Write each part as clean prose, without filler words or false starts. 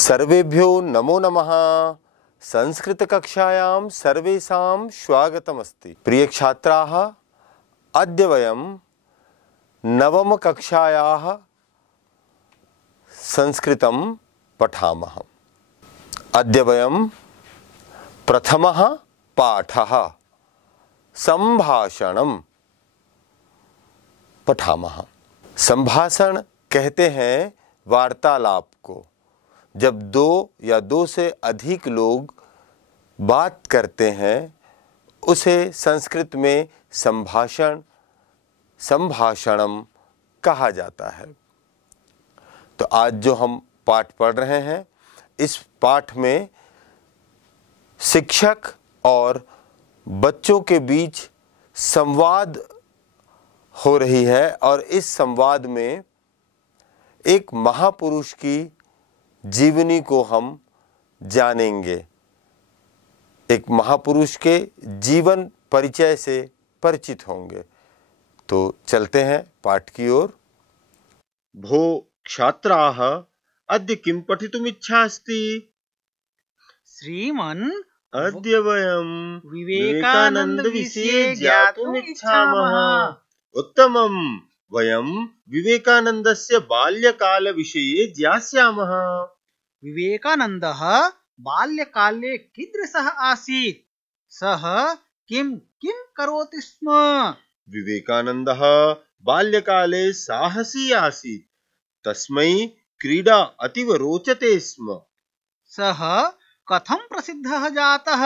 सर्वेभ्यो नमो नमः। संस्कृत कक्षायां सर्वेषां स्वागतमस्ति। प्रिय छात्राः, अद्य वयं नवम कक्षायाः संस्कृतं पठामः। अद्य वयं प्रथमः पाठः संभाषणं पठामः। संभाषण कहते हैं वार्तालाप को। जब दो या दो से अधिक लोग बात करते हैं उसे संस्कृत में संभाषणम कहा जाता है। तो आज जो हम पाठ पढ़ रहे हैं, इस पाठ में शिक्षक और बच्चों के बीच संवाद हो रही है और इस संवाद में एक महापुरुष की जीवनी को हम जानेंगे। एक महापुरुष के जीवन परिचय से परिचित होंगे। तो चलते हैं पाठ की ओर। भो छात्राः अद्य किं पठितुमिच्छास्ति? श्रीमन् अद्य वयं विवेकानंद विषये ज्ञातुमिच्छामः। उत्तमम्। वयं विवेकानन्दस्य बाल्यकालविषये ज्ञास्यामः। विवेकानन्दः बाल्यकाले कीदृशः आसीत्? सः किं किं करोति स्म? विवेकानन्दः बाल्यकाले साहसी आसीत्। तस्मै क्रीडा अतीव रोचते स्म। सः कथं प्रसिद्धः जातः?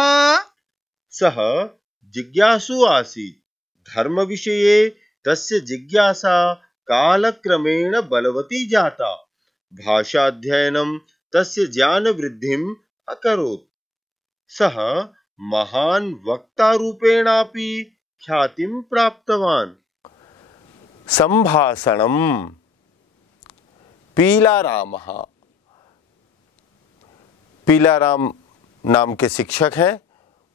सः जिज्ञासु आसीत्। धर्मविषये तस्य जिज्ञासा कालक्रमेण बलवती जाता। भाषाध्ययनं तस्य ज्ञानवृद्धिम् अकरोत्। सः महान् वक्तारूपेणापि ख्यातिं प्राप्तवान्। संभाषणम। पीलारामः, पीलाराम नाम के शिक्षक हैं,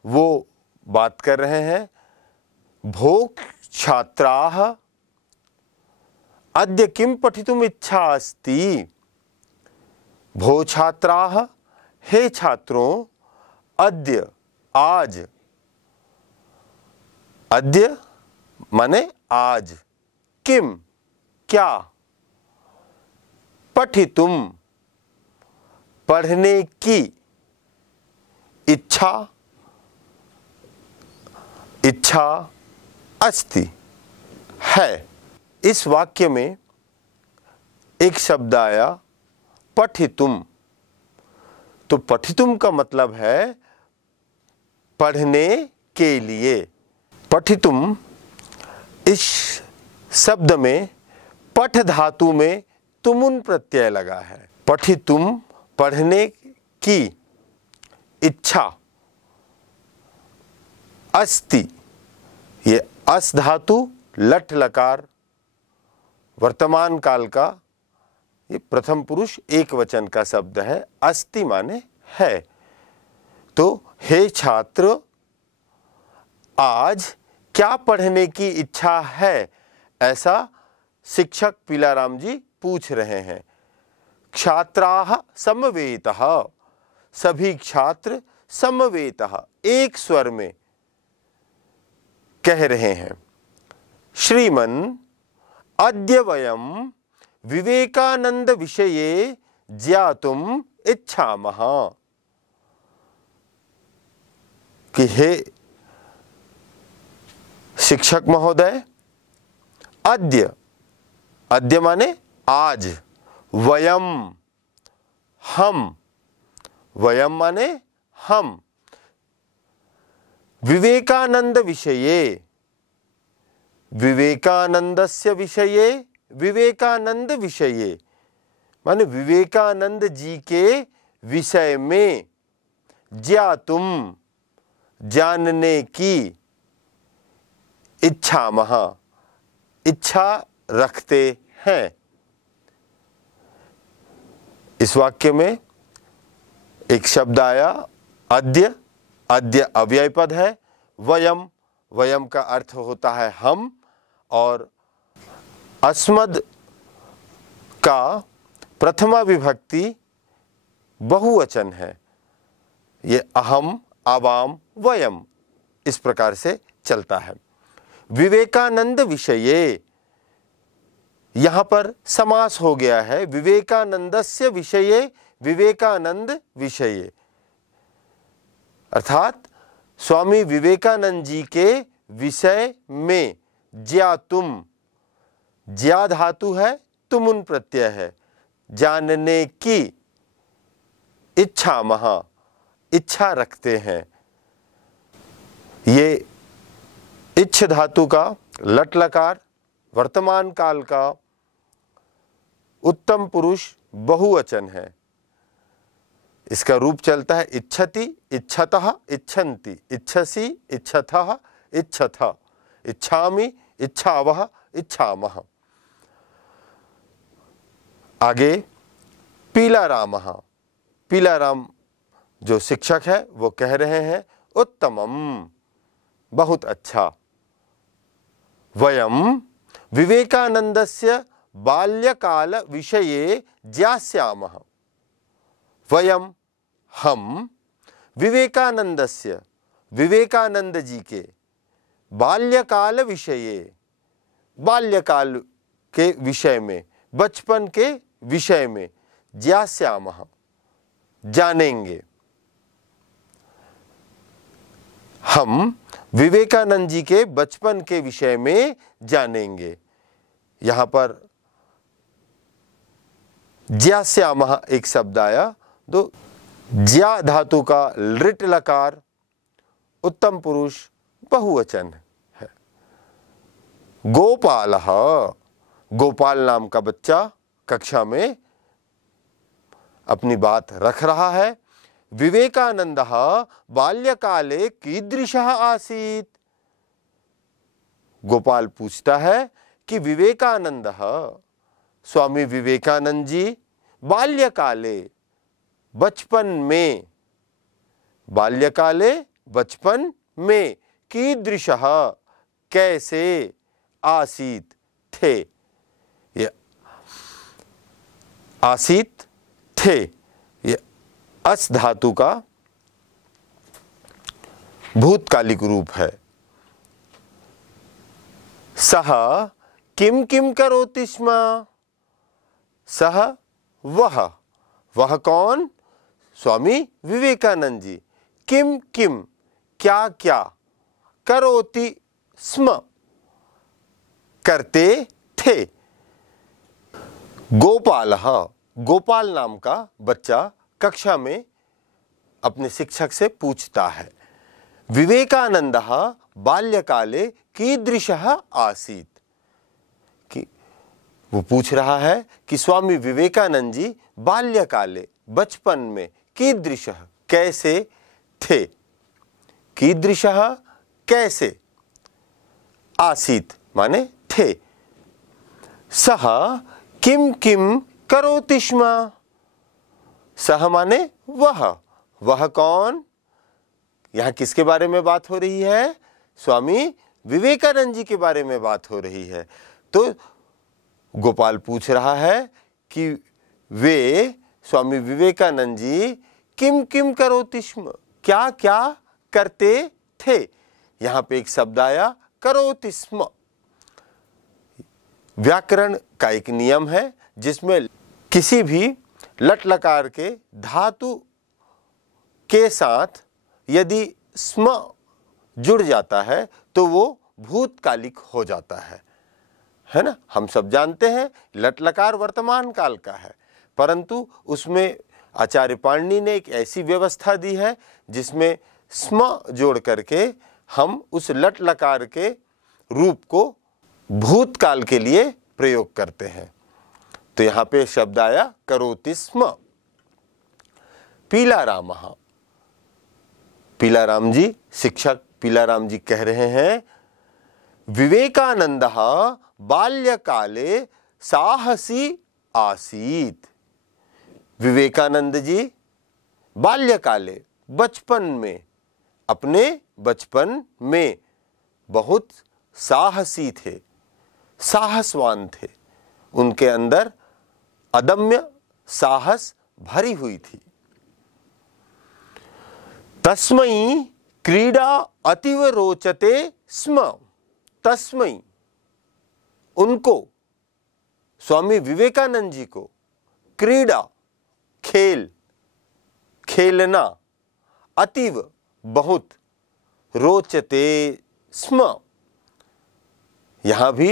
वो बात कर रहे हैं। भोः छात्राः अद्य किं पठितुम् इच्छा अस्ति? भो छात्राः, हे छात्रों, अद्य आज, अद्य माने आज, किम क्या, पठितुम पढ़ने की, इच्छा अस्ति है। इस वाक्य में एक शब्द आया पठितुम। तो पठितुम का मतलब है पढ़ने के लिए। पठितुम, इस शब्द में पठ धातु में तुमुन प्रत्यय लगा है। पठितुम पढ़ने की इच्छा। अस्ति, ये अस धातु लट लकार वर्तमान काल का ये प्रथम पुरुष एक वचन का शब्द है। अस्ति माने है। तो हे छात्र, आज क्या पढ़ने की इच्छा है? ऐसा शिक्षक पीलाराम जी पूछ रहे हैं। छात्राः समवेतः, सभी छात्र समवेतः एक स्वर में कह रहे हैं। श्रीमन् अद्य वयं विवेकानंद विषये ज्ञातुम् इच्छामः। कि हे शिक्षक महोदय, अद्य, अद्य माने आज, वयम हम, वयम माने हम, विवेकानंद विषये, विवेकानंदस्य विषये, विवेकानंद विषये माने विवेकानंद जी के विषय में, ज्ञातुम जानने की, इच्छामः इच्छा रखते हैं। इस वाक्य में एक शब्द आया अद्य। अद्य अव्यय पद है। वयम, वयम का अर्थ होता है हम, और अस्मद का प्रथमा विभक्ति बहुवचन है। ये अहम, आवाम, वयम इस प्रकार से चलता है। विवेकानंद विषये, यहां पर समास हो गया है। विवेकानंदस्य विषये, विवेकानंद विषये, अर्थात स्वामी विवेकानंद जी के विषय में। ज्ञातुम, ज्या धातु है, तुमुन प्रत्यय है। जानने की इच्छा, महा इच्छा रखते हैं। ये इच्छ धातु का लट लकार वर्तमान काल का उत्तम पुरुष बहुवचन है। इसका रूप चलता है इच्छति, इच्छतः, इच्छन्ति, इच्छसि, इच्छतः, इच्छथ, इच्छामि, इच्छावः, इच्छामः। आगे पीला रामः, पीला राम जो शिक्षक है वो कह रहे हैं उत्तमम, बहुत अच्छा। वयम विवेकानंदस्य बाल्यकाल विषये ज्ञास्यामः। वयम, हम, विवेकानंदस्य, विवेकानंद जी के बाल्यकाल विषये, बाल्यकाल के विषय में, बचपन के विषय में, ज्ञास्यामः जानेंगे। हम विवेकानंद जी के बचपन के विषय में जानेंगे। यहां पर ज्ञास्यामः एक शब्द आया, तो ज्या धातु का लृट लकार उत्तम पुरुष बहुवचन है। गोपालः, गोपाल नाम का बच्चा कक्षा में अपनी बात रख रहा है। विवेकानंदः बाल्यकाले कीदृशः आसीत्। गोपाल पूछता है कि विवेकानंदः, स्वामी विवेकानंद जी बाल्यकाले, बचपन में, बाल्यकाले बचपन में, कीदृशः कैसे, आसीत् थे, ये आसीत् थे, ये अस धातु का भूतकालिक रूप है। सह किम किम करोति स्म, सह वह, वह कौन, स्वामी विवेकानंद जी, किम किम क्या क्या, करोति स्म करते थे। गोपालः, गोपाल नाम का बच्चा कक्षा में अपने शिक्षक से पूछता है, विवेकानंदः बाल्यकाले कीदृशः आसीत्, कि वो पूछ रहा है कि स्वामी विवेकानंद जी बाल्यकाले, बचपन में, कीदृशः कैसे थे, कीदृशः कैसे, आसीत् माने थे। सह किम किम करोति स्म, सह माने वह, वह कौन, यहां किसके बारे में बात हो रही है, स्वामी विवेकानंद जी के बारे में बात हो रही है। तो गोपाल पूछ रहा है कि वे स्वामी विवेकानंद जी किम किम करोति स्म, क्या क्या करते थे। यहां पे एक शब्द आया करोति स्म। व्याकरण का एक नियम है जिसमें किसी भी लट लकार के धातु के साथ यदि स्म जुड़ जाता है तो वो भूतकालिक हो जाता है ना। हम सब जानते हैं लट लकार वर्तमान काल का है, परंतु उसमें आचार्य पाणिनि ने एक ऐसी व्यवस्था दी है जिसमें स्म जोड़ करके हम उस लट लकार के रूप को भूतकाल के लिए प्रयोग करते हैं। तो यहां पे शब्द आया करोति स्म। पीला रामः, पीला राम जी, शिक्षक पीला राम जी कह रहे हैं, विवेकानंदः बाल्यकाले साहसी आसीत्। विवेकानंद जी बाल्यकाले, बचपन में, अपने बचपन में बहुत साहसी थे, साहसवान थे, उनके अंदर अदम्य साहस भरी हुई थी। तस्मै क्रीडा अतीव रोचते स्म। तस्मै, उनको, स्वामी विवेकानंद जी को, क्रीडा, खेल, खेलना, अतीव, बहुत, रोचते स्म, यहां भी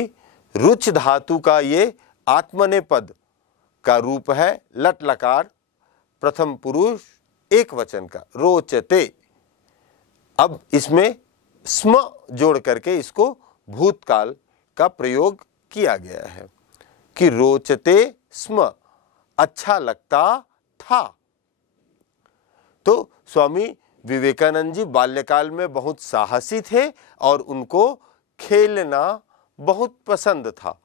रुच धातु का ये आत्मनेपद का रूप है, लट लकार प्रथम पुरुष एक वचन का, रोचते। अब इसमें स्म जोड़ करके इसको भूतकाल का प्रयोग किया गया है कि रोचते स्म, अच्छा लगता था। तो स्वामी विवेकानंद जी बाल्यकाल में बहुत साहसी थे और उनको खेलना बहुत पसंद था,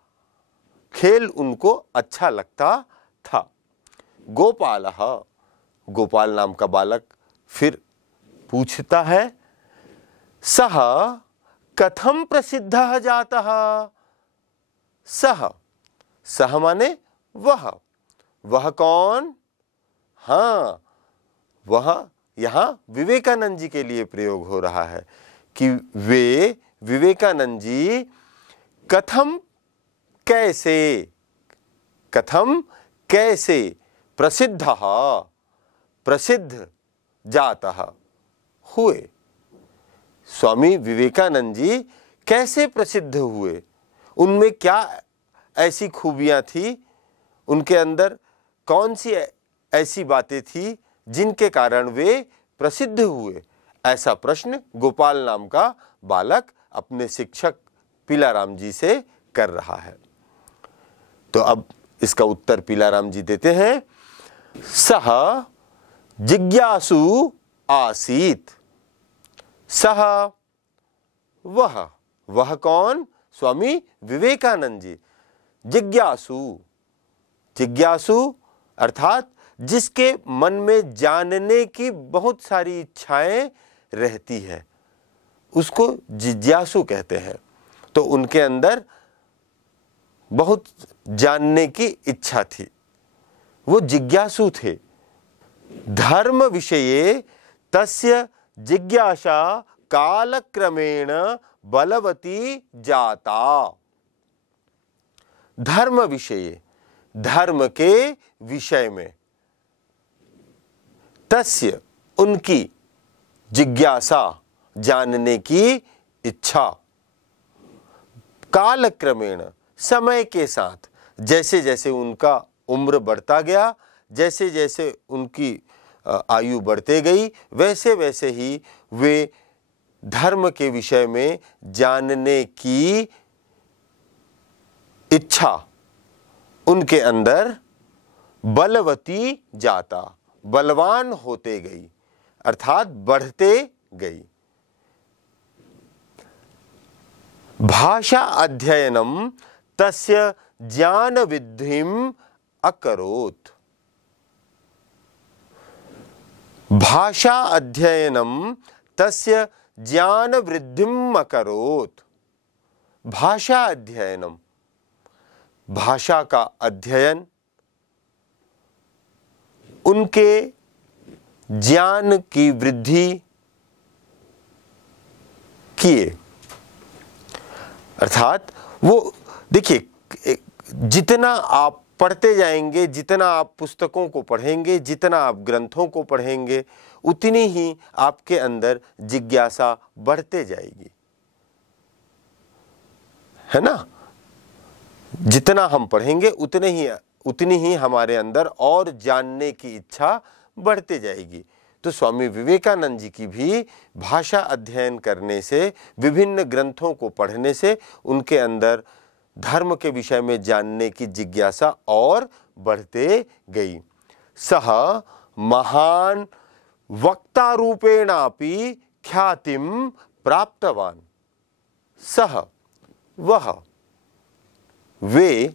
खेल उनको अच्छा लगता था। गोपालः, गोपाल नाम का बालक फिर पूछता है, सः कथम प्रसिद्धः जातः। सः, सः माने वह कौन? हाँ, वह यहाँ विवेकानंद जी के लिए प्रयोग हो रहा है कि वे विवेकानंद जी कथम, कैसे, कथम कैसे, प्रसिद्धः, प्रसिद्ध जातः हुए। स्वामी विवेकानंद जी कैसे प्रसिद्ध हुए, उनमें क्या ऐसी खूबियां थी, उनके अंदर कौन सी ऐसी बातें थी जिनके कारण वे प्रसिद्ध हुए? ऐसा प्रश्न गोपाल नाम का बालक अपने शिक्षक पीलाराम जी से कर रहा है। तो अब इसका उत्तर पीलाराम जी देते हैं, सः जिज्ञासु आसीत। सः, वह कौन? स्वामी विवेकानंद जी। जिज्ञासु, जिज्ञासु अर्थात जिसके मन में जानने की बहुत सारी इच्छाएं रहती है, उसको जिज्ञासु कहते हैं। तो उनके अंदर बहुत जानने की इच्छा थी, वो जिज्ञासु थे। धर्म विषये तस्य जिज्ञासा कालक्रमेण बलवती जाता। धर्म विषये, धर्म के विषय में, तस्य उनकी, जिज्ञासा जानने की इच्छा, कालक्रमेण समय के साथ, जैसे जैसे उनका उम्र बढ़ता गया, जैसे जैसे उनकी आयु बढ़ते गई, वैसे वैसे ही वे धर्म के विषय में जानने की इच्छा उनके अंदर बलवती जाता, बलवान होते गई, अर्थात बढ़ते गई। भाषा अध्ययनम तस्य ज्ञान विद्धिम अकरोत्। भाषा अध्ययनम तस्य ज्ञान वृद्धिम अकरोत्। भाषा अध्ययनम, भाषा का अध्ययन उनके ज्ञान की वृद्धि किए। अर्थात वो देखिए, जितना आप पढ़ते जाएंगे, जितना आप पुस्तकों को पढ़ेंगे, जितना आप ग्रंथों को पढ़ेंगे, उतनी ही आपके अंदर जिज्ञासा बढ़ते जाएगी, है ना। जितना हम पढ़ेंगे उतनी ही हमारे अंदर और जानने की इच्छा बढ़ते जाएगी। तो स्वामी विवेकानंद जी की भी भाषा अध्ययन करने से, विभिन्न ग्रंथों को पढ़ने से उनके अंदर धर्म के विषय में जानने की जिज्ञासा और बढ़ते गई। सह महान वक्ता रूपेणापि ख्यातिम प्राप्तवान। सह, वे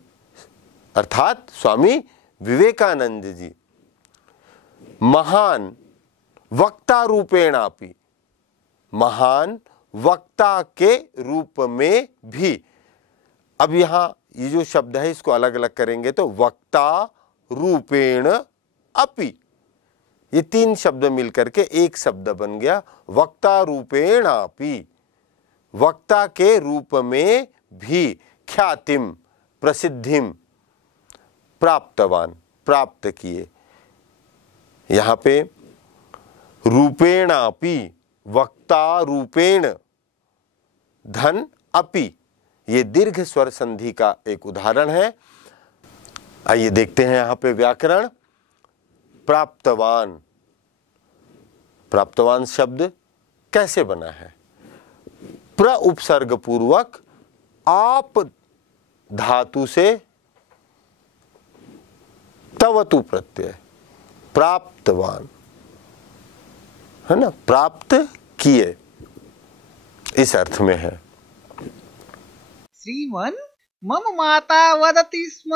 अर्थात स्वामी विवेकानंद जी महान वक्ता रूपेणापि, महान वक्ता के रूप में भी। अब यहाँ ये जो शब्द है इसको अलग अलग करेंगे तो वक्ता रूपेण अपि, ये तीन शब्द मिलकर के एक शब्द बन गया वक्ता रूपेणापि। वक्ता के रूप में भी ख्यातिम, प्रसिद्धिम प्राप्तवान, प्राप्त किए। यहाँ पे रूपेणापि, वक्ता रूपेण, धन अपि, ये दीर्घ स्वर संधि का एक उदाहरण है। आइए देखते हैं यहाँ पे व्याकरण। प्राप्तवान, प्राप्तवान शब्द कैसे बना है? प्र उपसर्ग पूर्वक आप धातु से तवतु प्रत्यय, प्राप्तवान, है ना, प्राप्त किए, इस अर्थ में है। श्रीमन् मम माता वदति स्म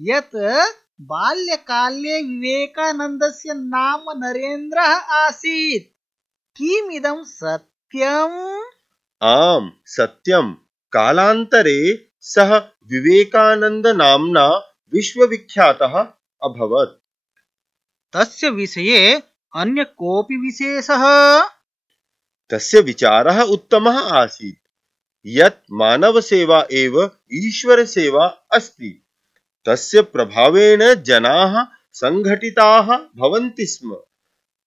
यत् बाल्यकाले विवेकानन्दस्य नाम नरेन्द्रः आसीत्। किमिदं सत्यम्? आम सत्यम। कालांतरे सः विवेकानंद नाम्ना विश्वविख्यातः अभवत्। तस्य विषये अन्य कोऽपि विशेषः? तस्य विचारः उत्तमः आसीत् यत् मानवसेवा एव ईश्वरसेवा अस्ति। तस्य प्रभावेण जनाः संघटिताः भवन्ति स्म।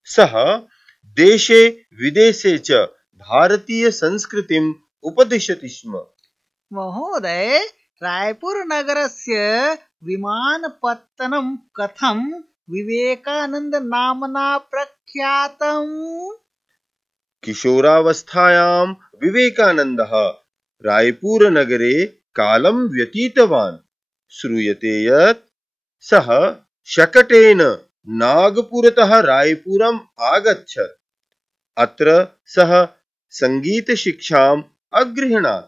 सः देशे विदेशे च भारतीय संस्कृतिम् उपदिशति स्म। महोदय, रायपुर नगरस्य विमानपत्तनं कथं विवेकानंद नाम्ना प्रख्यातम्? किशोरावस्थायां विवेकानन्दः रायपुर नगरे कालं व्यतीतवान्। श्रूयते यत् सः शकटेन नागपुरतः रायपुरम् आगच्छत्। अत्र सः संगीतशिक्षाम् अगृह्णात्।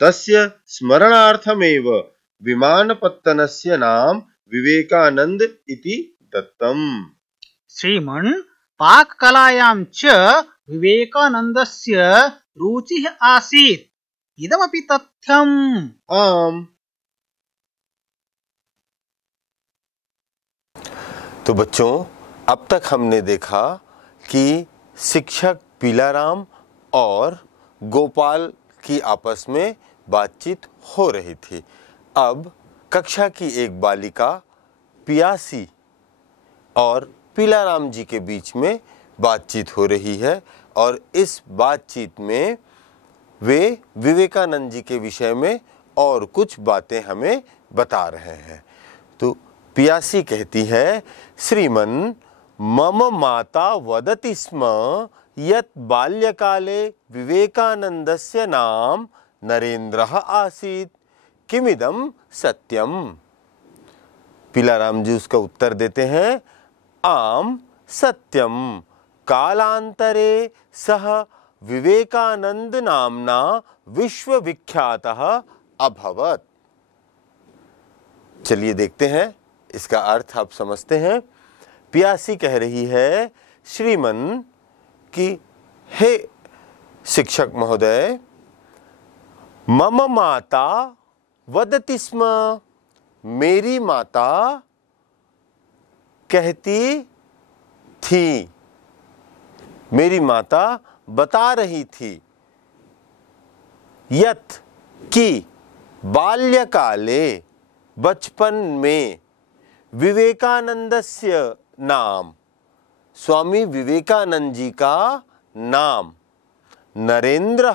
तस्य स्मरणार्थमेव विमानपत्तनस्य नाम विवेकानंद इति दत्तम्। श्रीमन् पाककलायां च विवेकानन्दस्य रुचिः आसीत्। इदमपि तथ्यम्। आम्। तो बच्चों, अब तक हमने देखा कि शिक्षक पीलाराम और गोपाल की आपस में बातचीत हो रही थी। अब कक्षा की एक बालिका पियासी और पीलाराम जी के बीच में बातचीत हो रही है और इस बातचीत में वे विवेकानंद जी के विषय में और कुछ बातें हमें बता रहे हैं। तो पियासी कहती है, श्रीमन् मम माता वदति स्म यत् बाल्यकाले विवेकानन्दस्य नाम नरेन्द्रः आसीत्। किमिदं सत्यम? पीलाराम जी उसका उत्तर देते हैं, आम सत्यम। कालांतरे सह विवेकानंद नाम्ना विश्वविख्यातः अभवत्। चलिए देखते हैं, इसका अर्थ आप समझते हैं। पियासी कह रही है, श्रीमन कि हे शिक्षक महोदय, मम माता वदति स्म, मेरी माता कहती थी, मेरी माता बता रही थी, यत् कि बाल्यकाले बचपन में विवेकानंदस्य नाम, स्वामी विवेकानंद जी का नाम नरेंद्र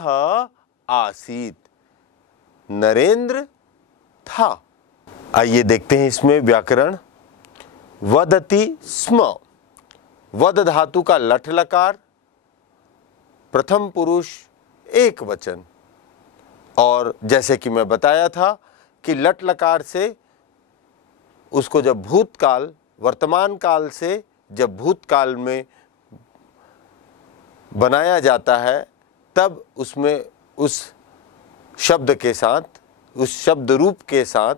आसीत, नरेंद्र था। आइए देखते हैं इसमें व्याकरण। वदति स्म, वद धातु का लट लकार, प्रथम पुरुष एक वचन। और जैसे कि मैं बताया था कि लट लकार से उसको जब भूतकाल, वर्तमान काल से जब भूतकाल में बनाया जाता है, तब उसमें उस शब्द के साथ, उस शब्द रूप के साथ,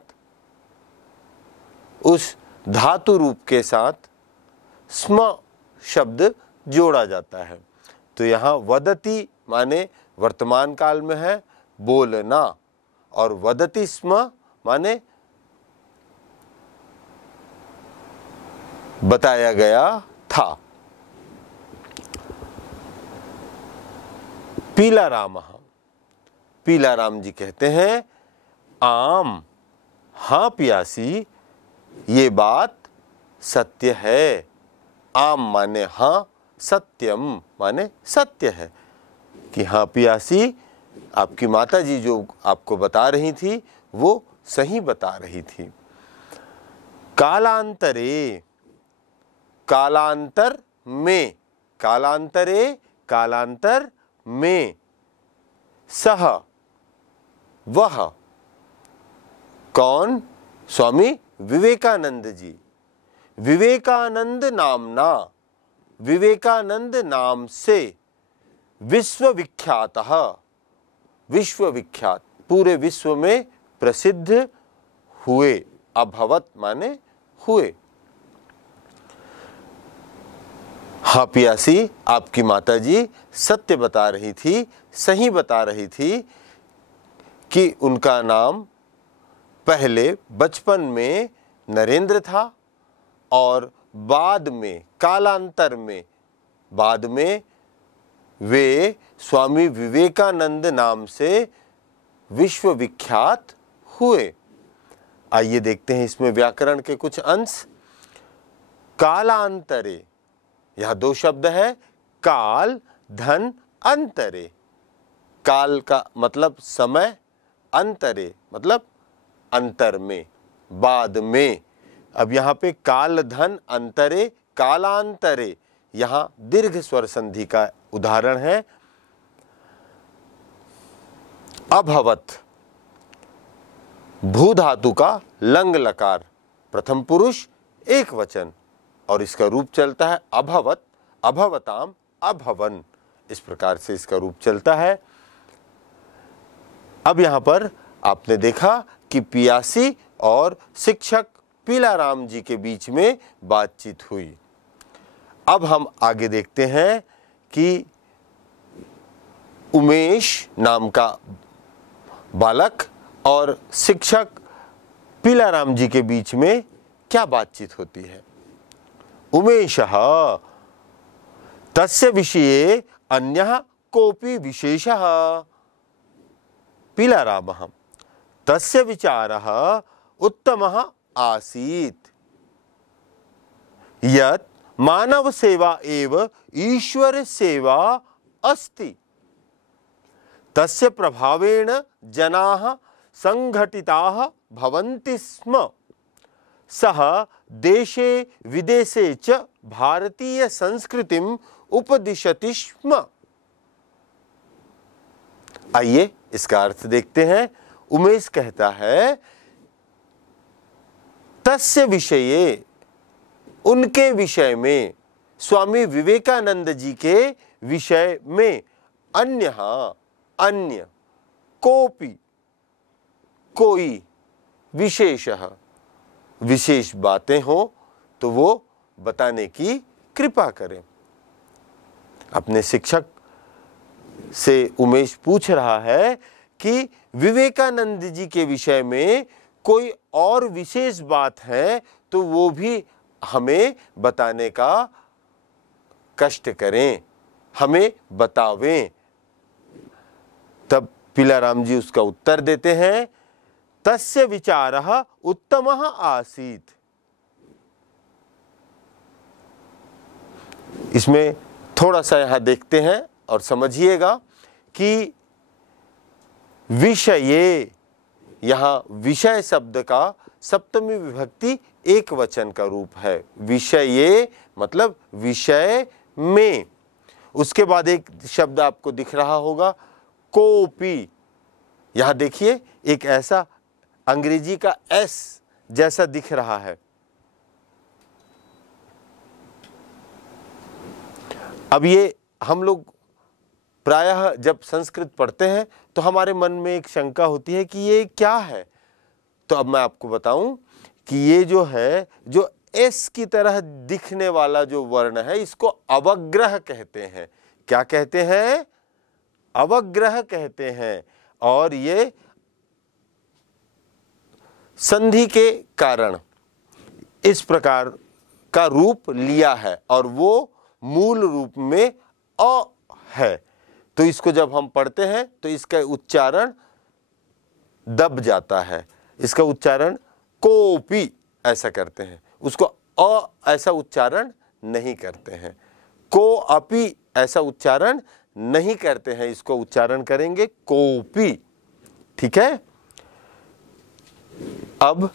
उस धातु रूप के साथ स्म शब्द जोड़ा जाता है। तो यहाँ वदति माने वर्तमान काल में है, बोलना, और वदति स्म माने बताया गया था। पीला राम, पीला राम जी कहते हैं आम, हाँ पियासी, ये बात सत्य है। आम माने हाँ, सत्यम माने सत्य है कि हाँ पियासी, आपकी माता जी जो आपको बता रही थी वो सही बता रही थी। कालांतरे, कालांतर में, कालांतरे कालांतर में, सह वह, कौन? स्वामी विवेकानंद जी। विवेकानंद नामना, विवेकानंद नाम से विश्वविख्यातः, विश्वविख्यात, पूरे विश्व में प्रसिद्ध हुए। अभवत माने हुए। हाँ पियासी, आपकी माताजी सत्य बता रही थी, सही बता रही थी कि उनका नाम पहले बचपन में नरेंद्र था और बाद में, कालांतर में, बाद में वे स्वामी विवेकानंद नाम से विश्वविख्यात हुए। आइए देखते हैं इसमें व्याकरण के कुछ अंश। कालांतरे, यह दो शब्द है, काल धन अंतरे। काल का मतलब समय, अंतरे मतलब अंतर में, बाद में। अब यहाँ पे काल धन अंतरे, कालांतरे, यहाँ दीर्घ स्वर संधि का उदाहरण है। अभवत, भू धातु का लंग लकार, प्रथम पुरुष एक वचन, और इसका रूप चलता है अभवत, अभवताम, अभवन, इस प्रकार से इसका रूप चलता है। अब यहां पर आपने देखा कि पियासी और शिक्षक पीला राम जी के बीच में बातचीत हुई। अब हम आगे देखते हैं कि उमेश नाम का बालक और शिक्षक पीला राम जी के बीच में क्या बातचीत होती है। उमेशः तस्य विषये अन्यः कोऽपि विशेषः, पीला रामः तस्य विचारः उत्तमः आसीत् यत् मानव सेवा एव ईश्वर सेवा अस्ति। तस्य प्रभावेण जनाः संघटिताः भवन्ति स्म। सः देशे विदेशे च भारतीय संस्कृतिम् उपदिशति स्म। आइए इसका अर्थ देखते हैं। उमेश कहता है तस्य विषये, उनके विषय में, स्वामी विवेकानंद जी के विषय में, अन्य अन्य, कोपि कोई, विशेषः विशेष बातें हो तो वो बताने की कृपा करें। अपने शिक्षक से उमेश पूछ रहा है कि विवेकानंद जी के विषय में कोई और विशेष बात है तो वो भी हमें बताने का कष्ट करें, हमें बतावें। तब पीला राम जी उसका उत्तर देते हैं तस्य विचारः उत्तमः आसीत्। इसमें थोड़ा सा यहां देखते हैं और समझिएगा कि विषये, यहां विषय शब्द का सप्तमी विभक्ति एक वचन का रूप है। विषये मतलब विषय में। उसके बाद एक शब्द आपको दिख रहा होगा कोपी। यहां देखिए एक ऐसा अंग्रेजी का एस जैसा दिख रहा है। अब ये हम लोग प्रायः जब संस्कृत पढ़ते हैं तो हमारे मन में एक शंका होती है कि ये क्या है। तो अब मैं आपको बताऊं कि ये जो है, जो एस की तरह दिखने वाला जो वर्ण है, इसको अवग्रह कहते हैं। क्या कहते हैं? अवग्रह कहते हैं। और ये संधि के कारण इस प्रकार का रूप लिया है और वो मूल रूप में अ है। तो इसको जब हम पढ़ते हैं तो इसका उच्चारण दब जाता है, इसका उच्चारण कोपी ऐसा करते हैं, उसको अ ऐसा उच्चारण नहीं करते हैं, को अपी ऐसा उच्चारण नहीं करते हैं, इसको उच्चारण करेंगे कोपी। ठीक है। अब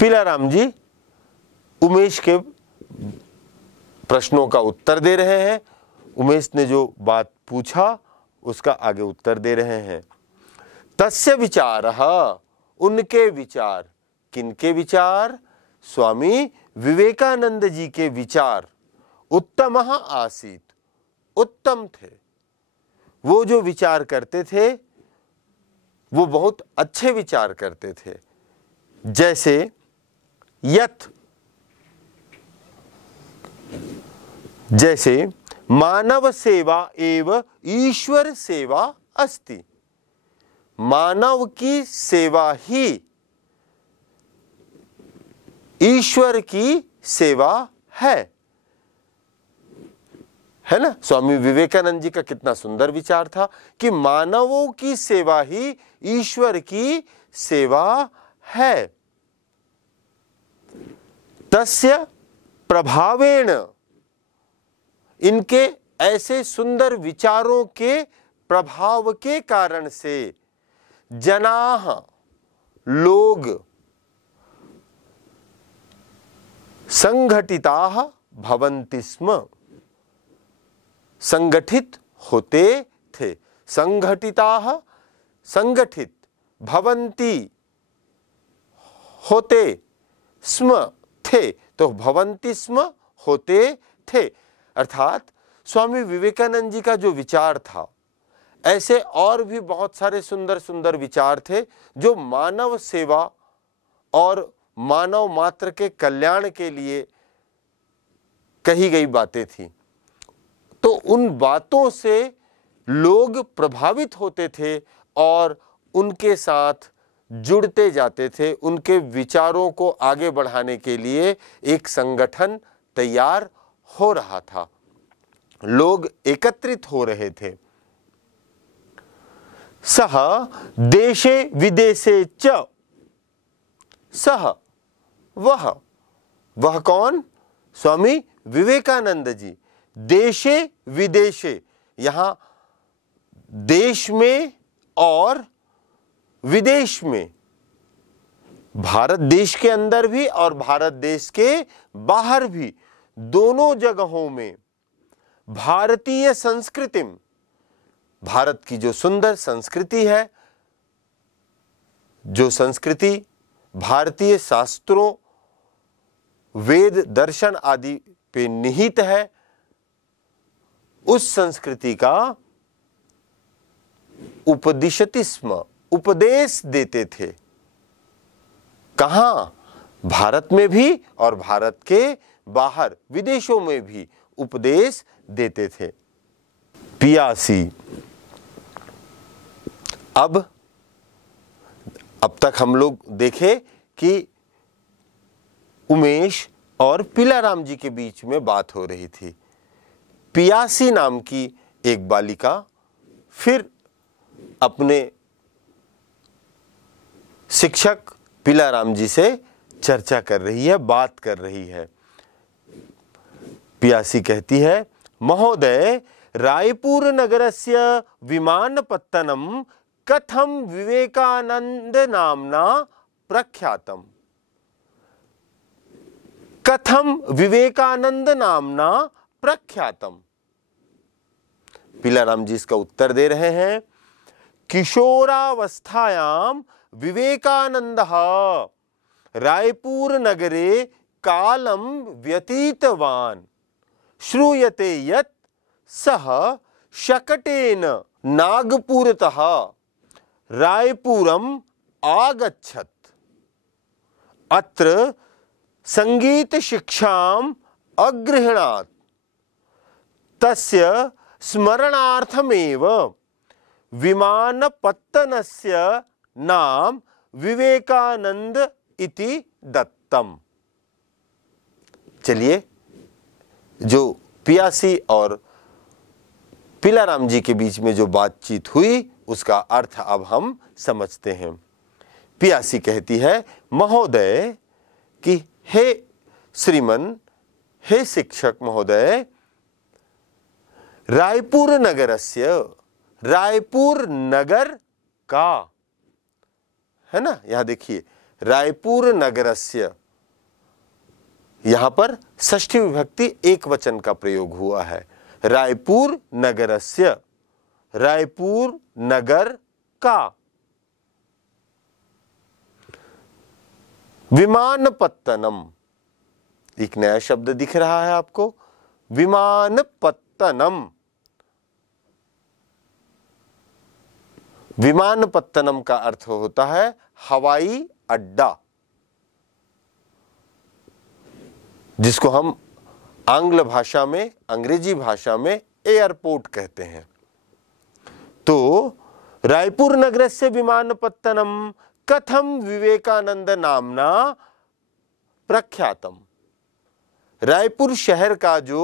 पीलाराम जी उमेश के प्रश्नों का उत्तर दे रहे हैं। उमेश ने जो बात पूछा उसका आगे उत्तर दे रहे हैं। तस्य विचारः, उनके विचार, किनके विचार? स्वामी विवेकानंद जी के विचार उत्तमः आसीत, उत्तम थे। वो जो विचार करते थे वो बहुत अच्छे विचार करते थे। जैसे यथ, जैसे मानव सेवा एवं ईश्वर सेवा अस्ति, मानव की सेवा ही ईश्वर की सेवा है ना। स्वामी विवेकानंद जी का कितना सुंदर विचार था कि मानवों की सेवा ही ईश्वर की सेवा है। तस्य प्रभावेण, इनके ऐसे सुंदर विचारों के प्रभाव के कारण से जनाः, लोग संघटिताः भवन्ति स्म, संगठित होते थे। संघटिताः, संगठित, भवन्ति, होते, स्म, थे, तो भवन्ति स्म, होते थे। अर्थात स्वामी विवेकानंद जी का जो विचार था, ऐसे और भी बहुत सारे सुंदर सुंदर विचार थे जो मानव सेवा और मानव मात्र के कल्याण के लिए कही गई बातें थी। तो उन बातों से लोग प्रभावित होते थे और उनके साथ जुड़ते जाते थे। उनके विचारों को आगे बढ़ाने के लिए एक संगठन तैयार हो रहा था, लोग एकत्रित हो रहे थे। सह देशे विदेशे च, सह, वह कौन? स्वामी विवेकानंद जी। देशे विदेशे, यहां देश में और विदेश में, भारत देश के अंदर भी और भारत देश के बाहर भी, दोनों जगहों में भारतीय संस्कृति, भारत की जो सुंदर संस्कृति है, जो संस्कृति भारतीय शास्त्रों, वेद, दर्शन आदि पे निहित है, उस संस्कृति का उपदिशति स्म, उपदेश देते थे। कहां? भारत में भी और भारत के बाहर विदेशों में भी उपदेश देते थे। 82। अब तक हम लोग देखे कि उमेश और पीलाराम जी के बीच में बात हो रही थी। पियासी नाम की एक बालिका फिर अपने शिक्षक पीलाराम जी से चर्चा कर रही है, बात कर रही है। पियासी कहती है, महोदय, रायपुर नगरस्य विमानपत्तनम कथम विवेकानंद नामना प्रख्यातम, कथम विवेकानंद नामना प्रख्यातम। पीलाराम जी इसका उत्तर दे रहे हैं, किशोरावस्थायाम विवेकानंदः रायपुर नगरे कालम व्यतीतवान, श्रूयते यत् सः शकटेन नागपुरतः रायपुरम आगच्छत्, अत्र संगीत शिक्षाम अगृह्णात्, तस्य स्मरणार्थमेव विमानपत्तनस्य नाम विवेकानंद इति दत्तम। चलिए, जो पियासी और पीलाराम जी के बीच में जो बातचीत हुई उसका अर्थ अब हम समझते हैं। पियासी कहती है, महोदय कि हे श्रीमन, हे शिक्षक महोदय, रायपुर नगरस्य, रायपुर नगर का, है ना, यहां देखिए रायपुर नगरस्य, यहां पर षष्ठी विभक्ति एक वचन का प्रयोग हुआ है। रायपुर नगरस्य, रायपुर नगर का विमानपत्तनम, एक नया शब्द दिख रहा है आपको, विमानपत्तनम। विमानपत्तनम का अर्थ होता है हवाई अड्डा, जिसको हम आंग्ल भाषा में, अंग्रेजी भाषा में एयरपोर्ट कहते हैं। तो रायपुर नगरस्य विमानपत्तनम कथम विवेकानंद नामना प्रख्यातम। रायपुर शहर का जो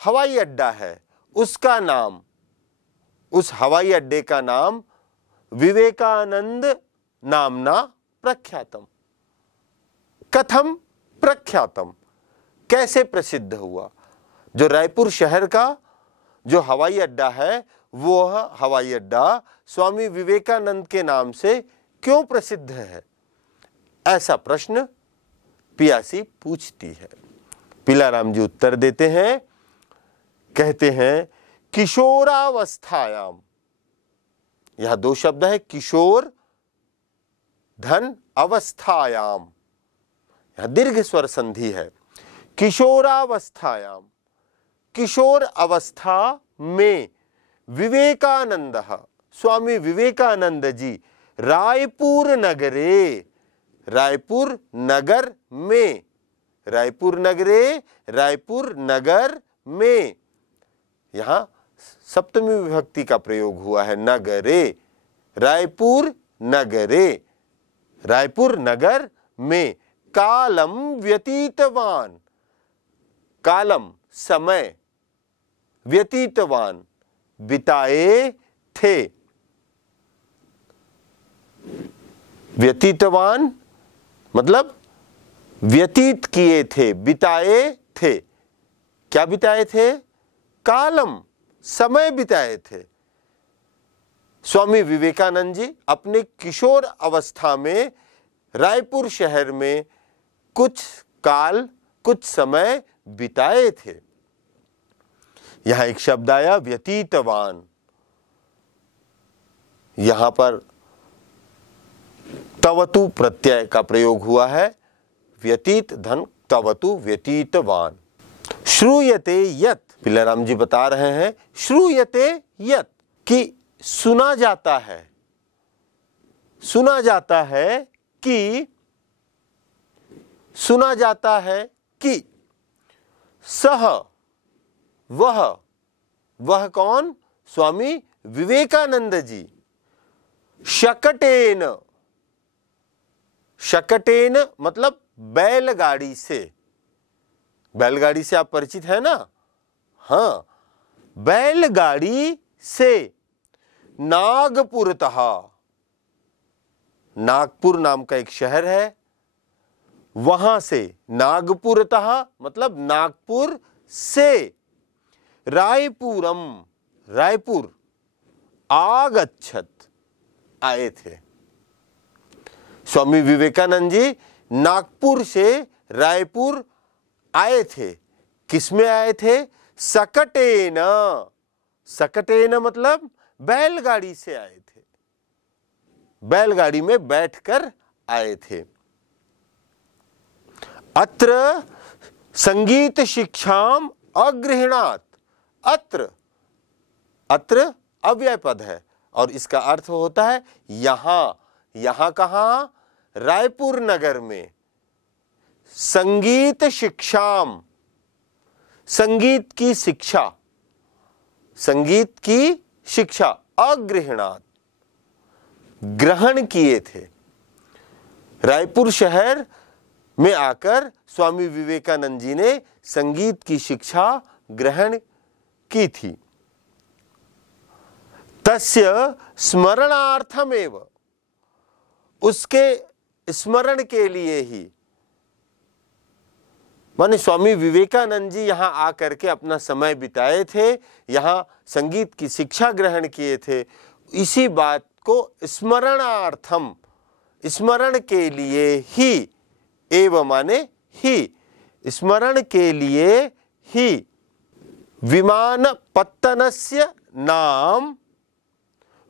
हवाई अड्डा है उसका नाम, उस हवाई अड्डे का नाम विवेकानंद नामना प्रख्यातम। कथम प्रख्यातम, कैसे प्रसिद्ध हुआ। जो रायपुर शहर का जो हवाई अड्डा है वह हवाई अड्डा स्वामी विवेकानंद के नाम से क्यों प्रसिद्ध है, ऐसा प्रश्न पियासी पूछती है। पीलाराम जी उत्तर देते हैं, कहते हैं किशोरावस्थायाम, यह दो शब्द है, किशोर धन अवस्थायाम, यह दीर्घ स्वर संधि है। किशोरावस्थायाम, किशोर अवस्था में विवेकानंद, स्वामी विवेकानंद जी रायपुर नगरे, रायपुर नगर में, रायपुर नगरे, रायपुर नगर में, यहां सप्तमी विभक्ति का प्रयोग हुआ है, नगरे, रायपुर नगरे, रायपुर नगर में कालम व्यतीतवान, कालम समय, व्यतीतवान बिताए थे। व्यतीतवान मतलब व्यतीत किए थे, बिताए थे। क्या बिताए थे? कालम, समय बिताए थे। स्वामी विवेकानंद जी अपने किशोर अवस्था में रायपुर शहर में कुछ काल, कुछ समय बिताए थे। यहां एक शब्द आया व्यतीतवान, यहां पर तवतु प्रत्यय का प्रयोग हुआ है, व्यतीत धन तवतु, व्यतीतवान। श्रूयते यत, पीलाराम जी बता रहे हैं, श्रूयते यत कि सुना जाता है, सुना जाता है कि, सुना जाता है कि सह, वह कौन? स्वामी विवेकानंद जी शकटेन, शकटेन मतलब बैलगाड़ी से, बैलगाड़ी से आप परिचित है ना? हां, बैलगाड़ी से नागपुरतः, नागपुर नाम का एक शहर है, वहां से, नागपुरतः मतलब नागपुर से, रायपुरम, रायपुर आगच्छत, आए थे। स्वामी विवेकानंद जी नागपुर से रायपुर आए थे। किसमें आए थे? सकटेन, सकटेन मतलब बैलगाड़ी से आए थे, बैलगाड़ी में बैठकर आए थे। अत्र संगीत शिक्षाम अगृह्णात, अत्र, अत्र अव्यय पद है और इसका अर्थ होता है यहां, यहां कहां? रायपुर नगर में। संगीत शिक्षाम, संगीत की शिक्षा, संगीत की शिक्षा अगृह्णात, ग्रहण किए थे। रायपुर शहर में आकर स्वामी विवेकानंद जी ने संगीत की शिक्षा ग्रहण की थी। तस्य स्मरणार्थमेव, उसके स्मरण के लिए ही, माने स्वामी विवेकानंद जी यहाँ आकर के अपना समय बिताए थे, यहाँ संगीत की शिक्षा ग्रहण किए थे। इसी बात को स्मरणार्थम, स्मरण के लिए ही, एव माने ही, स्मरण के लिए ही विमान पत्तनस्य नाम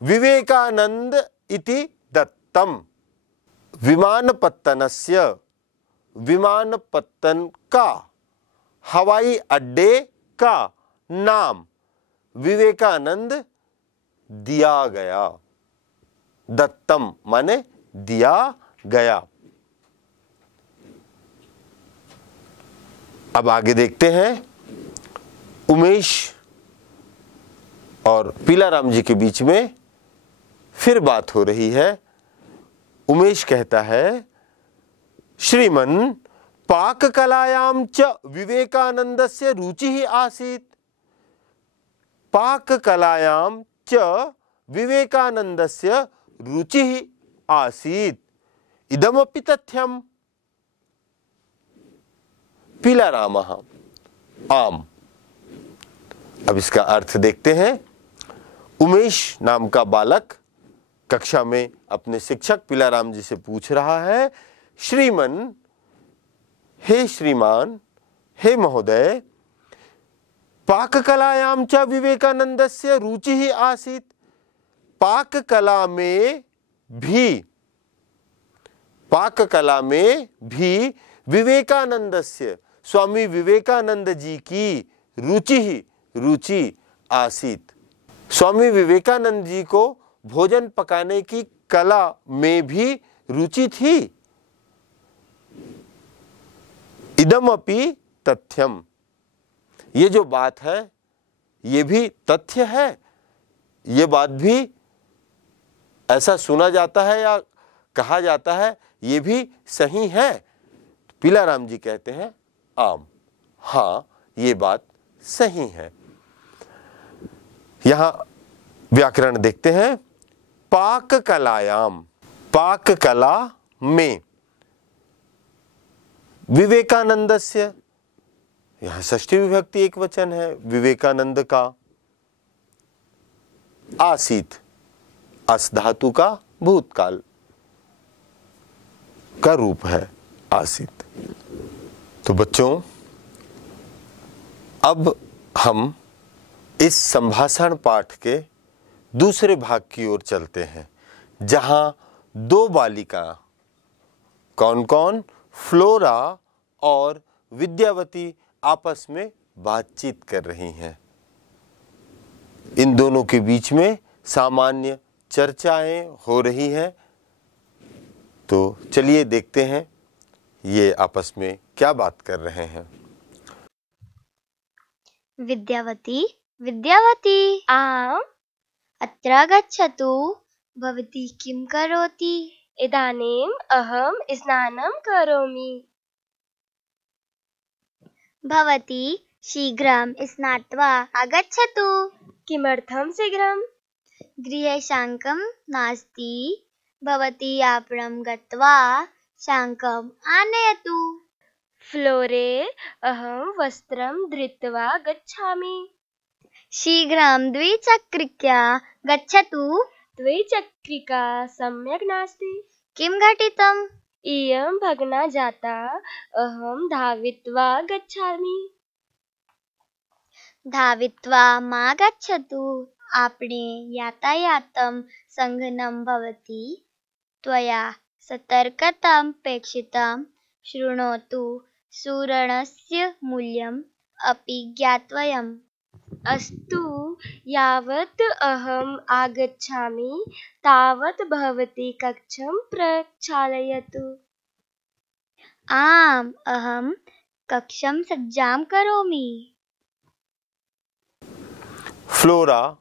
विवेकानंद इति दत्तम। विमान पत्तनस्य, विमान पत्तन का, हवाई अड्डे का नाम विवेकानंद दिया गया। दत्तम माने दिया गया। अब आगे देखते हैं, उमेश और पीलाराम जी के बीच में फिर बात हो रही है। उमेश कहता है, श्रीमन पाक कलायां च विवेकानंदस्य रुचिः आसीत्। पाक कलायां च विवेकानंदस्य रुचिः आसीत्, इदमपि तथ्यम्। पीलारामः आम। अब इसका अर्थ देखते हैं। उमेश नाम का बालक कक्षा में अपने शिक्षक पीलाराम जी से पूछ रहा है, श्रीमन, हे श्रीमान, हे महोदय, पाक कलायां च विवेकानंदस्य रुचिः आसीत्। पाक कला में भी विवेकानंदस्य, स्वामी विवेकानंद जी की रुचि आसीत्। स्वामी विवेकानंद जी को भोजन पकाने की कला में भी रुचि थी। इदमपि तथ्यम, ये जो बात है ये भी तथ्य है। ये बात भी ऐसा सुना जाता है या कहा जाता है, ये भी सही है। पीलाराम जी कहते हैं आम, हाँ ये बात सही है। यहां व्याकरण देखते हैं। पाक कलायाम, पाक कला में, विवेकानंदस्य, यहां षष्ठी विभक्ति एक वचन है, विवेकानंद का। आसीत, अस धातु का भूतकाल का रूप है आसीत। तो बच्चों, अब हम इस संभाषण पाठ के दूसरे भाग की ओर चलते हैं, जहां दो बालिका, कौन कौन, फ्लोरा और विद्यावती, आपस में बातचीत कर रही हैं। इन दोनों के बीच में सामान्य चर्चाएं हो रही हैं। तो चलिए देखते हैं ये आपस में क्या बात कर रहे हैं। विद्यावती, विद्यावती, आम्, अत्र गच्छतु। भवती किं करोति? इदानीम् अहं स्नानं करोमि। भवती शीघ्रं स्नात्वा आगच्छतु। किमर्थं शीघ्रं? गृहे शाङ्कं नास्ति। भवती आपणं गत्वा शाङ्कम् आनयतु। फ्लोरे, अहं वस्त्रं धृत्वा गच्छामि। शीघ्रं द्विचक्रिका गच्छतु। द्विचक्रिका सम्यक् नास्ति। किं घटितम्? इयं भग्ना जाता। अहं धावित्वा गच्छामि। धावित्वा मा गच्छतु। आपणे यातायातं सङ्घनं भवति। त्वया सतर्कतां अपेक्षितं। शृणोतु, सुवर्णस्य मूल्यम् अपि ज्ञातव्यम्। अस्तु, यावत् अहम् आगच्छामि तावत् भवती कक्षं प्रक्षालयतु। आम्, अहं कक्षं सज्जां करोमि। फ्लोरा,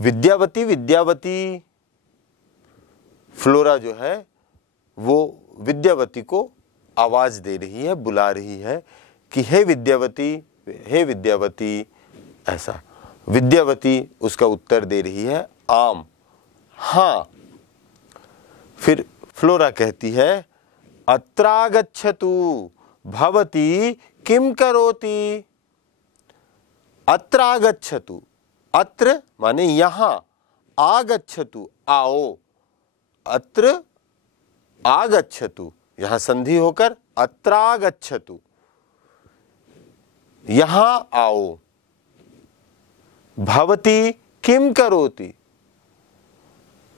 विद्यावती, विद्यावती। फ्लोरा जो है वो विद्यावती को आवाज दे रही है, बुला रही है कि हे विद्यावती, हे विद्यावती, ऐसा। विद्यावती उसका उत्तर दे रही है आम, हाँ। फिर फ्लोरा कहती है अत्रागच्छतु भवती किम करोति। अत्रागच्छतु, अत्र माने यहाँ, आगच्छतु आओ, अत्र आगच्छतु, यहाँ संधि होकर अत्रागच्छतु, यहाँ आओ। भवती किम करोति,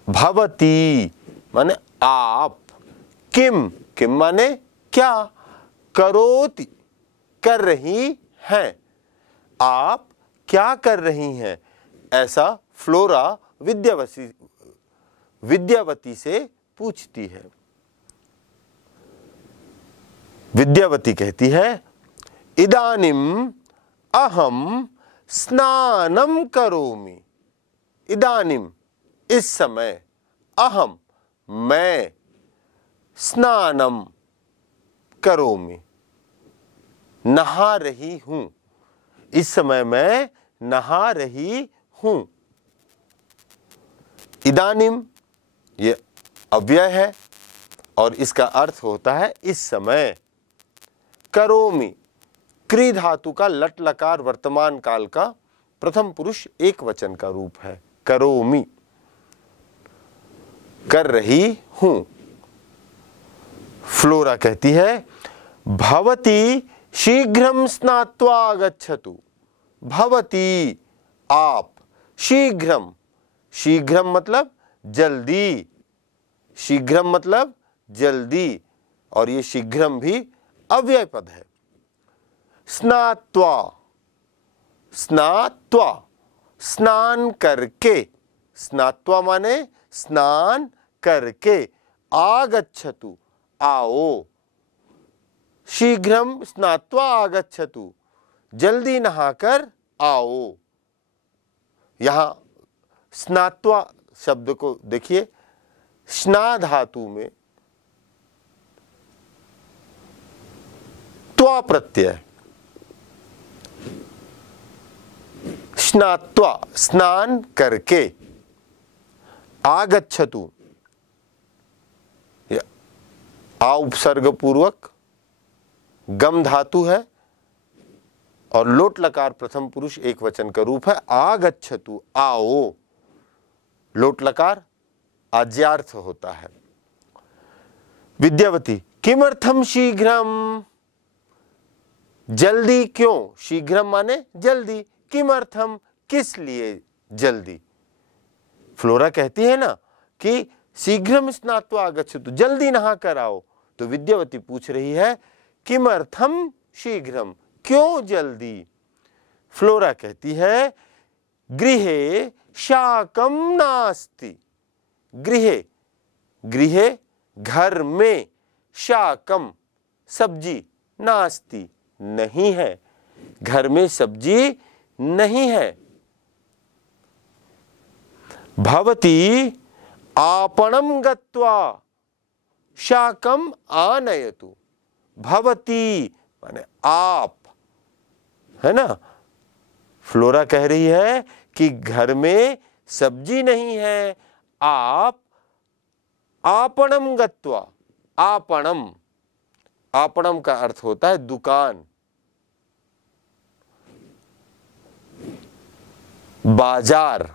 भवती माने आप, किम, किम माने क्या, करोति कर रही हैं, आप क्या कर रही हैं, ऐसा फ्लोरा विद्यावती से पूछती है। विद्यावती कहती है इदानीम अहम स्नानम करोमि। इदानीम इस समय, अहम मैं, स्नानम करोमि नहा रही हूं। इस समय मैं नहा रही हूं। इदानीम ये अव्यय है और इसका अर्थ होता है इस समय। करोमि क्री धातु का लट लकार वर्तमान काल का प्रथम पुरुष एक वचन का रूप है। करोमि कर रही हूं। फ्लोरा कहती है भवती शीघ्रं स्नात्वा आगच्छतु। भवती आप, शीघ्रम, शीघ्रम मतलब जल्दी, शीघ्रम मतलब जल्दी, और ये शीघ्रम भी अव्यय पद है। स्नात्वा, स्नात्वा स्नान करके, स्नात्वा माने स्नान करके, आगच्छतु आओ, शीघ्रम स्नात्वा आगच्छतु जल्दी नहाकर आओ। यहां स्नात्वा शब्द को देखिए, स्ना धातु में त्वा प्रत्यय, स्नात्वा स्नान करके, आगच्छतु आ उपसर्ग पूर्वक गम धातु है और लोट लकार प्रथम पुरुष एक वचन का रूप है। आगच्छतु आओ, लोट लकार आज्यार्थ होता है। विद्यावती किमर्थम शीघ्रम, जल्दी क्यों, शीघ्रम माने जल्दी, किमर्थम किस लिए जल्दी। फ्लोरा कहती है ना कि शीघ्रम स्नात्वा आगच्छतु जल्दी नहा कर आओ, तो विद्यावती पूछ रही है किमर्थम शीघ्रम क्यों जल्दी। फ्लोरा कहती है गृहे शाकम नास्ति। गृहे, गृहे घर में, शाकम सब्जी, नास्ति नहीं है, घर में सब्जी नहीं है। भवती आपणम गत्वा शाकम आनयतु। भवती माने आप, है ना। फ्लोरा कह रही है कि घर में सब्जी नहीं है, आप आपणम गत्वा, आपणम, आपणम का अर्थ होता है दुकान, बाजार,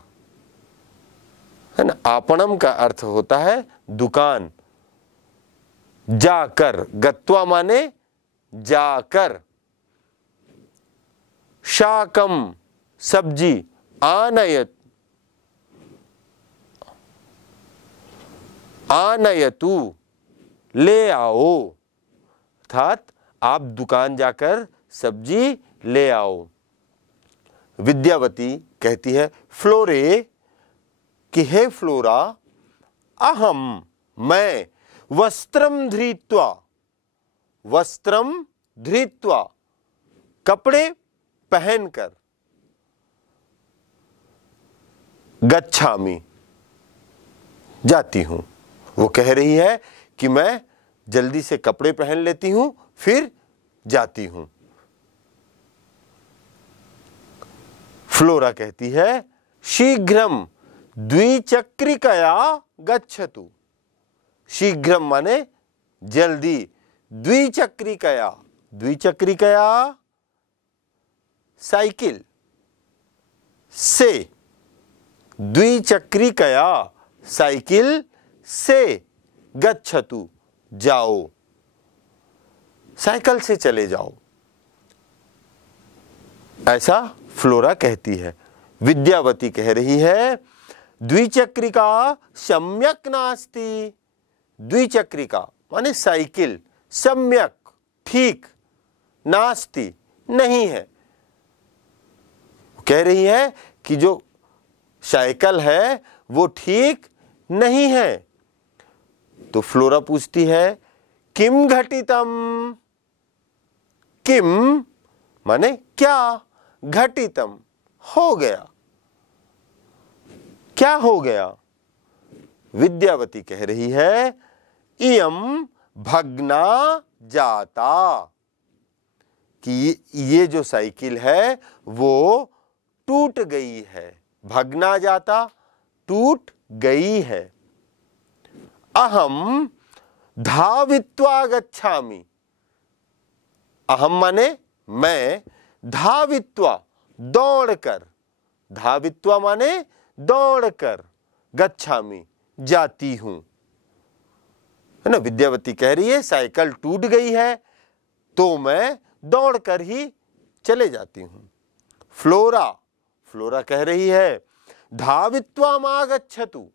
है ना। आपणम का अर्थ होता है दुकान। जाकर, गत्वा माने जाकर, शाकम सब्जी, आनयत आनयतु ले आओ, अर्थात आप दुकान जाकर सब्जी ले आओ। विद्यावती कहती है फ्लोरे कि हे फ्लोरा, अहम मैं, वस्त्रम धृत्वा, वस्त्रम धृत्वा कपड़े पहनकर, गच्छामि जाती हूं। वो कह रही है कि मैं जल्दी से कपड़े पहन लेती हूं, फिर जाती हूं। फ्लोरा कहती है शीघ्रम द्विचक्रिकया गच्छतु। शीघ्रम माने जल्दी, द्विचक्रिकया, द्विचक्रिकया साइकिल से, द्विचक्रिकया साइकिल से, गच्छतु जाओ, साइकिल से चले जाओ, ऐसा फ्लोरा कहती है। विद्यावती कह रही है द्विचक्रिका सम्यक नास्ति। द्विचक्रिका माने साइकिल, सम्यक ठीक, नास्ति नहीं है। कह रही है कि जो साइकिल है वो ठीक नहीं है। तो फ्लोरा पूछती है किम घटितम। किम माने क्या, घटितम हो गया, क्या हो गया। विद्यावती कह रही है इयम भग्ना जाता, कि ये जो साइकिल है वो टूट गई है। भग्ना जाता, टूट गई है। अहम धावित्वा गच्छामि। अहम माने मैं, धावित्वा दौड़कर, धावित्वा माने दौड़कर, गच्छामि जाती हूं, है ना। विद्यावती कह रही है साइकिल टूट गई है तो मैं दौड़कर ही चले जाती हूं। फ्लोरा, फ्लोरा कह रही है धावित्वा मागच्छतु।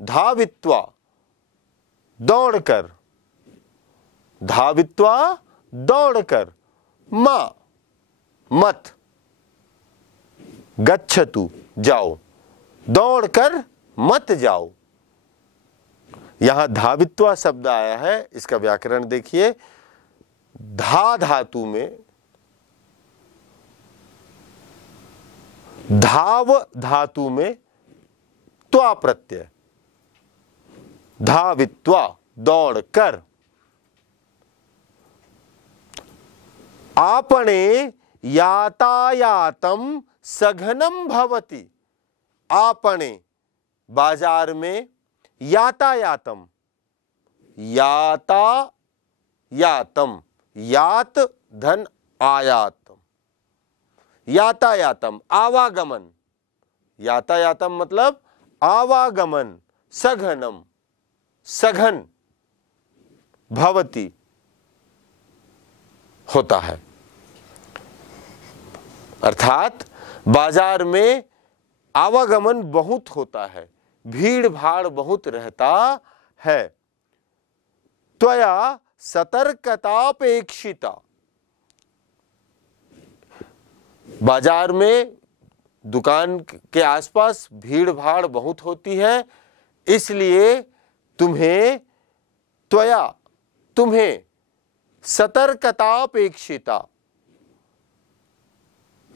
धावित्वा दौड़कर, धावित्वा दौड़कर, मा मत, गच्छतु जाओ, दौड़कर मत जाओ। यहां धावित्वा शब्द आया है, इसका व्याकरण देखिए। धा धातु में, धाव धातु में त्वा प्रत्यय, धावित्वा दौड़कर। आपणे यातायातम सघनम भवति। आपणे बाजार में, यातायातम, यातायातम, यात धन आयातम, यातायातम आवागमन, यातायातम मतलब आवागमन, सघनम सघन, भवति होता है। अर्थात बाजार में आवागमन बहुत होता है, भीड़ भाड़ बहुत रहता है। त्वया सतर्कतापेक्षिता। बाजार में, दुकान के आसपास भीड़ भाड़ बहुत होती है, इसलिए तुम्हें, त्वया तुम्हें, सतर्कतापेक्षिता।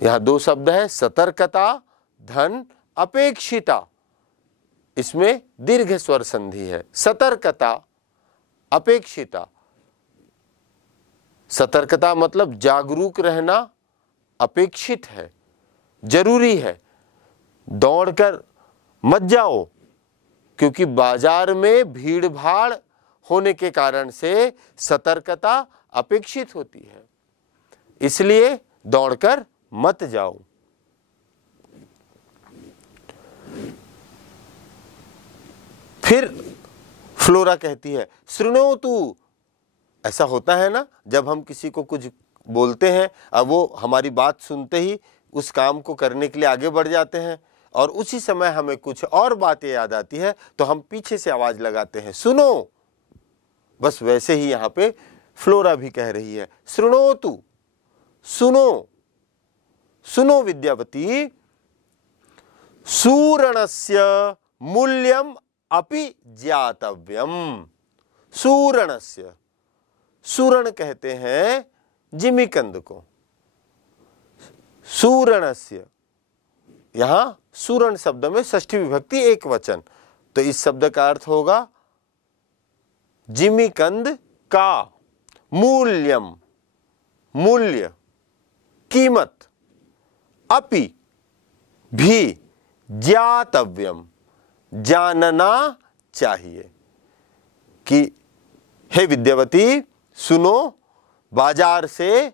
यहां दो शब्द है, सतर्कता धन अपेक्षिता, इसमें दीर्घ स्वर संधि है। सतर्कता अपेक्षिता, सतर्कता मतलब जागरूक रहना अपेक्षित है, जरूरी है। दौड़कर मत जाओ, क्योंकि बाजार में भीड़ भाड़ होने के कारण से सतर्कता अपेक्षित होती है, इसलिए दौड़कर मत जाओ। फिर फ्लोरा कहती है शृणोतु। ऐसा होता है ना, जब हम किसी को कुछ बोलते हैं, अब वो हमारी बात सुनते ही उस काम को करने के लिए आगे बढ़ जाते हैं, और उसी समय हमें कुछ और बातें याद आती है तो हम पीछे से आवाज लगाते हैं सुनो। बस वैसे ही यहां पे फ्लोरा भी कह रही है शृणोतु, सुनो। सुनो विद्यावती, सूरणस्य मूल्यम अपि ज्ञातव्यम। सूरणस्य, सूरण कहते हैं जिमीकंद को। सूरणस्य, यहां सूरण शब्द में षष्ठी विभक्ति एक वचन, तो इस शब्द का अर्थ होगा जिमीकंद का मूल्यम, मूल्य, कीमत, अपि, भी, ज्ञातव्यम, जानना चाहिए। कि हे विद्यावती सुनो, बाजार से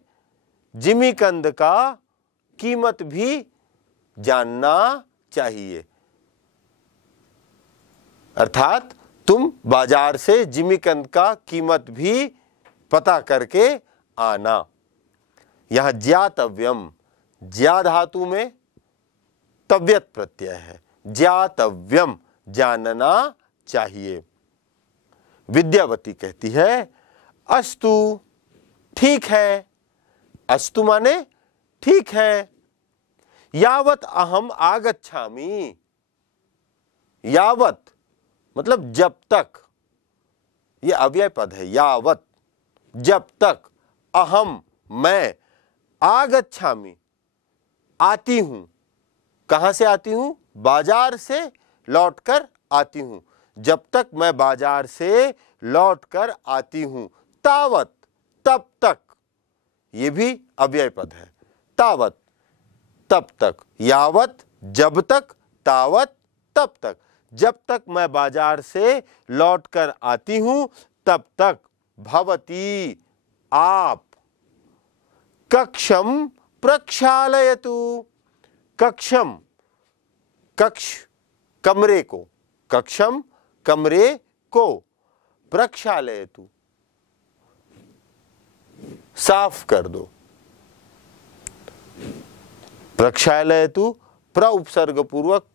जिमीकंद का कीमत भी जानना चाहिए। अर्थात तुम बाजार से जिमीकंद का कीमत भी पता करके आना। यह ज्ञातव्यम, ज्या धातु में तव्यत प्रत्यय है, ज्ञातव्यम, जानना चाहिए। विद्यावती कहती है अस्तु, ठीक है। अस्तु माने ठीक है। यावत अहम आगच्छामि, यावत मतलब जब तक, ये अव्यय पद है। यावत जब तक, अहम मैं, आगच्छामि आती हूं। कहां से आती हूं? बाजार से लौटकर आती हूं। जब तक मैं बाजार से लौटकर आती हूं। तावत तब तक, ये भी अव्यय पद है। तावत तब तक, यावत जब तक, तावत तब तक, जब तक मैं बाजार से लौटकर आती हूं तब तक। भवती आप, कक्षम प्रक्षालयतु, कक्षम कक्ष कमरे को, कक्षम कमरे को, प्रक्षालयतु साफ कर दो। प्रक्षालयतु प्र उपसर्ग पूर्वक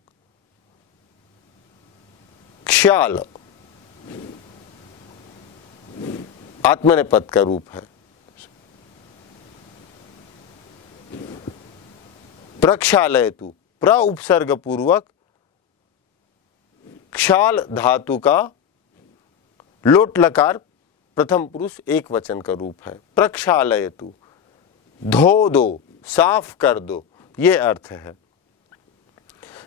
क्षाल आत्मनेपद का रूप है। प्रक्षालयतु प्र उपसर्ग पूर्वक क्षाल धातु का लोट लकार प्रथम पुरुष एक वचन का रूप है। प्रक्षालयतु धो दो, साफ कर दो, ये अर्थ है।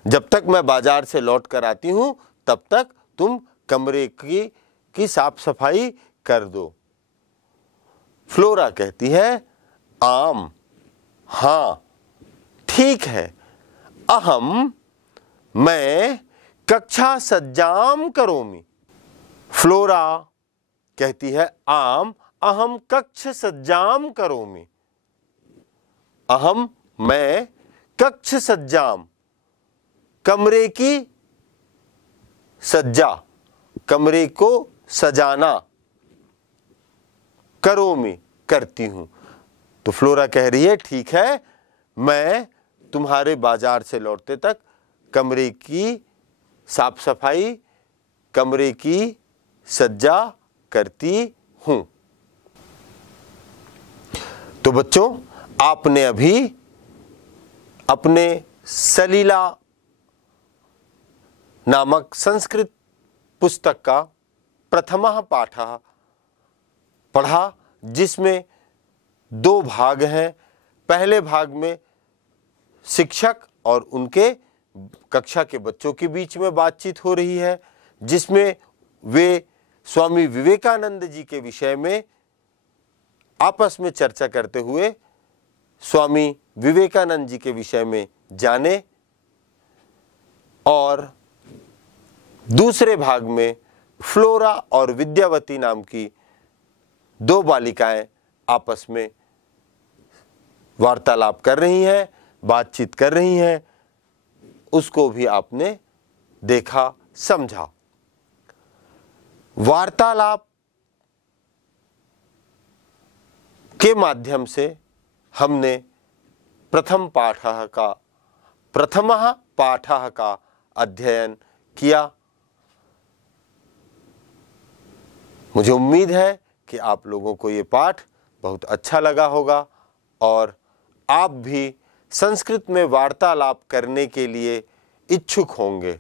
जब तक मैं बाजार से लौट कर आती हूं तब तक तुम कमरे की साफ सफाई कर दो। फ्लोरा कहती है आम, हाँ ठीक है। अहम मैं कक्षा सज्जाम करोमि। फ्लोरा कहती है आम, अहम कक्ष सज्जाम करोमि। अहम मैं कक्ष सज्जाम, कमरे की सज्जा, कमरे को सजाना, करोमि करती हूं। तो फ्लोरा कह रही है ठीक है, मैं तुम्हारे बाजार से लौटते तक कमरे की साफ सफाई, कमरे की सज्जा करती हूं। तो बच्चों, आपने अभी अपने सलीला नामक संस्कृत पुस्तक का प्रथमः पाठः पढ़ा, जिसमें 2 भाग हैं। पहले भाग में शिक्षक और उनके कक्षा के बच्चों के बीच में बातचीत हो रही है, जिसमें वे स्वामी विवेकानंद जी के विषय में आपस में चर्चा करते हुए स्वामी विवेकानंद जी के विषय में जाने। और दूसरे भाग में फ्लोरा और विद्यावती नाम की 2 बालिकाएं आपस में वार्तालाप कर रही हैं, बातचीत कर रही हैं, उसको भी आपने देखा, समझा। वार्तालाप के माध्यम से हमने प्रथमः पाठः का अध्ययन किया। मुझे उम्मीद है कि आप लोगों को ये पाठ बहुत अच्छा लगा होगा और आप भी संस्कृत में वार्तालाप करने के लिए इच्छुक होंगे।